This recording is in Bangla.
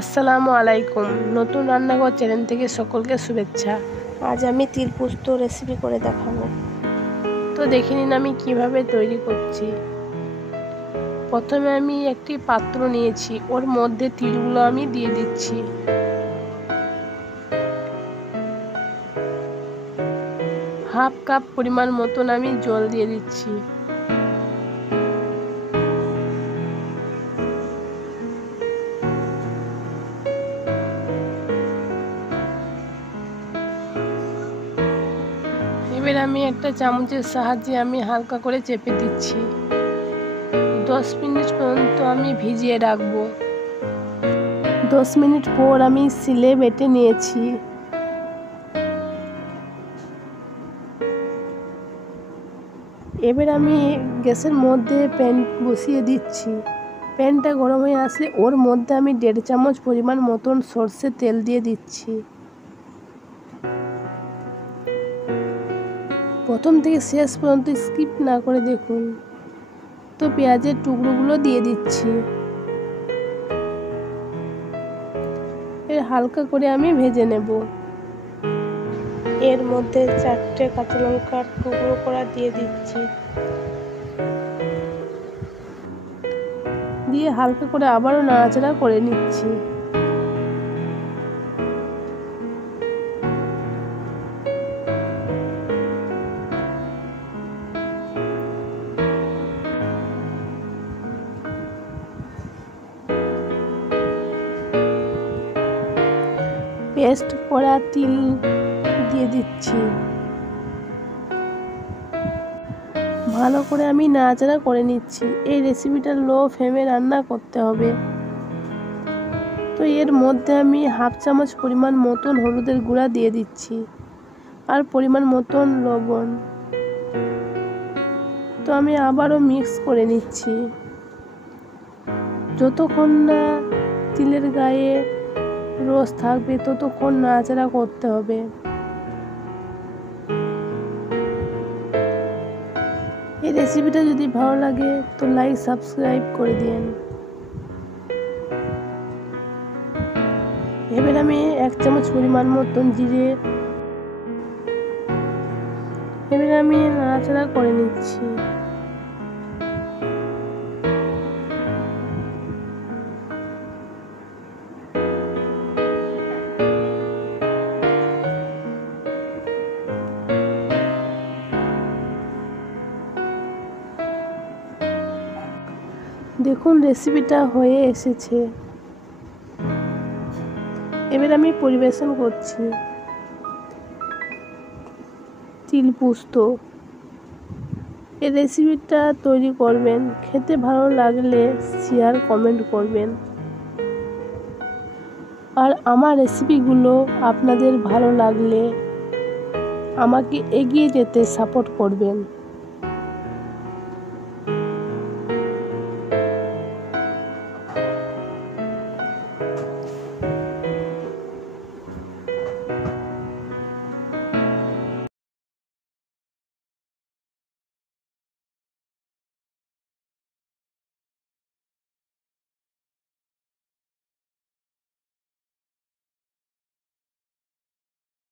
আসসালামু আলাইকুম। নতুন রান্নাঘর চ্যানেল থেকে সকলকে শুভেচ্ছা। আজ আমি তিল পোস্ত রেসিপি করে দেখাবো। তো দেখে নিন আমি কিভাবে তৈরি করছি। প্রথমে আমি একটি পাত্র নিয়েছি, ওর মধ্যে তিলগুলো আমি দিয়ে দিচ্ছি। হাফ কাপ পরিমাণ মতন আমি জল দিয়ে দিচ্ছি। এবার আমি একটা চামচের সাহায্যে আমি হালকা করে চেপে দিচ্ছি। 10 মিনিট পর্যন্ত আমি ভিজিয়ে রাখবো। 10 মিনিট পর আমি শিলে বেটে নিয়েছি। এবার আমি গ্যাসের মধ্যে প্যান বসিয়ে দিচ্ছি। প্যানটা গরম হয়ে আসলে ওর মধ্যে আমি 1.5 চামচ পরিমাণ মতন সরষের তেল দিয়ে দিচ্ছি। প্রথম থেকে শেষ পর্যন্ত স্কিপ না করে দেখুন। তো পেঁয়াজের টুকরোগুলো দিয়ে দিচ্ছি। এর হালকা করে আমি ভেজে নেব। এর মধ্যে 4টে কাঁচা লঙ্কার টুকরো করা দিয়ে দিচ্ছি। দিয়ে হালকা করে আবারও নাড়াচাড়া করে নিচ্ছি। পেস্ট করা তিল দিয়ে দিচ্ছি। ভালো করে আমি নাড়াচাড়া করে নিচ্ছি। এই রেসিপিটা লো ফ্লেমে রান্না করতে হবে। তো এর মধ্যে আমি হাফ চামচ পরিমাণ মতন হলুদের গুঁড়া দিয়ে দিচ্ছি আর পরিমাণ মতন লবণ। তো আমি আবারও মিক্স করে নিচ্ছি। যতক্ষণ না তিলের গায়ে রস থাকবে ততক্ষণ নাড়াচাড়া করতে হবে। এই রেসিপিটা যদি ভালো লাগে তো লাইক সাবস্ক্রাইব করে দিন। এবার আমি 1 চামচ পরিমাণ মতন জিরে, এবার আমি নাড়াচাড়া করে নিচ্ছি। দেখুন রেসিপিটা হয়ে এসেছে। এবার আমি পরিবেশন করছি। তিল পোস্ত। এই রেসিপিটা তৈরি করবেন, খেতে ভালো লাগলে শেয়ার কমেন্ট করবেন আর আমার রেসিপিগুলো আপনাদের ভালো লাগলে আমাকে এগিয়ে যেতে সাপোর্ট করবেন।